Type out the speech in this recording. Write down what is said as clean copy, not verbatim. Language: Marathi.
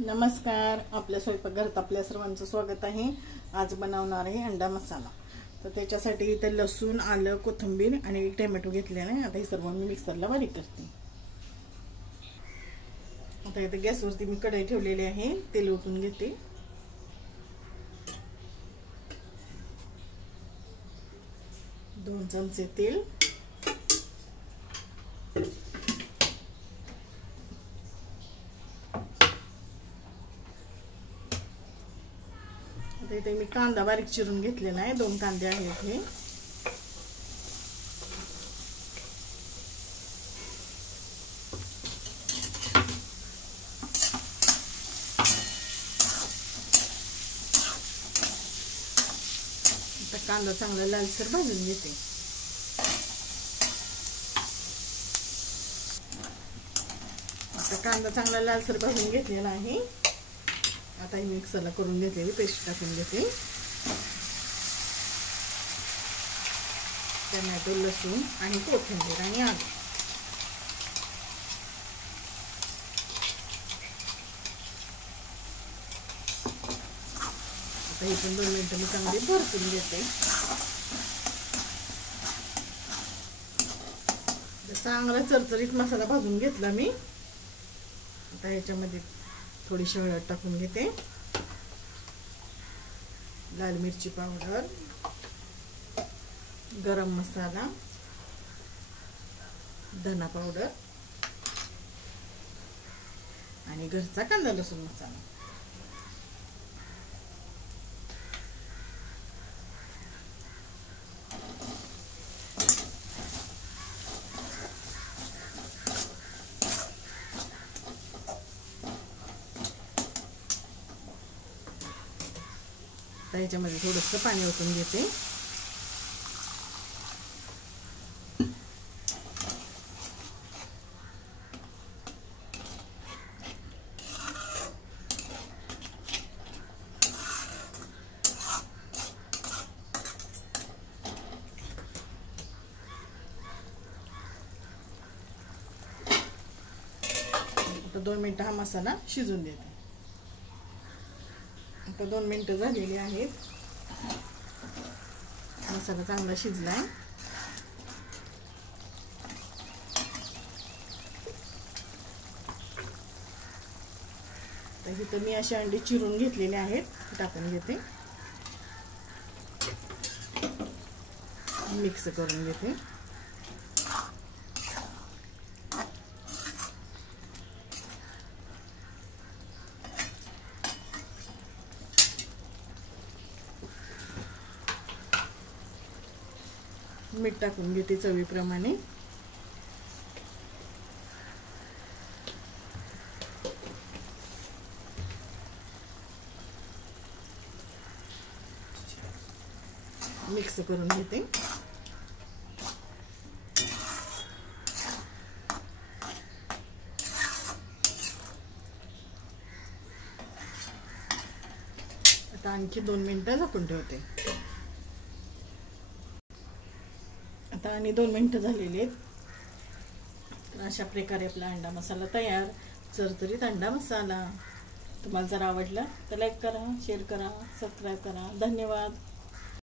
नमस्कार, आपल्या स्वयंपाकघरात आपल्या सर्वांचं स्वागत आहे। आज बनवणार आहे अंडा मसाला। तर त्याच्यासाठी इथे लसूण, आलं, कोथिंबीर आणि एक टोमॅटो घेतले आहे। आता हे सर्व मी मिक्सरला बारीक करते। आता इथे गॅसवरती मी कढई ठेवलेली आहे, तेल ओतून घेते। दोन चमचे तेल, इथे मी कांदा बारीक चिरून घेतलेला आहे। 2 कांदे आहेत हे। आता कांदा चांगला लालसर भाजून घेते। आता कांदा चांगला लालसर भाजून घेतलेला आहे। आता ही मिक्सरला करून घेतलेली पेस्ट टाकून घेते। टोमॅटो, लसूण आणि कोथिंबीर आणि आलं। आता ही पण 2 मिनिटं मी चांगली परतून घेते। चांगला चरचरीत मसाला भाजून घेतला मी। आता ह्याच्यामध्ये थोडीशी हळद टाकून घेते, लाल मिरची पावडर, गरम मसाला, धना पावडर आणि घरचा कांदा लसूण मसाला। याच्यामध्ये थोडंसं पाणी ओतून घेते। आता 2 मिनिटं हा मसाला शिजून देते। आता 2 मिनिटं झालेली आहेत। मसाला चांगला शिजलाय। तर इथे मी अशी अंडी चिरून घेतलेले आहेत, टाकून घेते, मिक्स करून घेते। मीठ टाकून घेते चवीप्रमाणे। मिक्स करून घेते। आता आणखी 2 मिनिटं झाकून ठेवते। आता आणि 2 मिनिटं झालेली आहेत। तर अशा प्रकारे आपला अंडा मसाला तयार, चरचरीत अंडा मसाला। तुम्हाला जर आवडला तर लाईक करा, शेअर करा, सबस्क्राईब करा। धन्यवाद।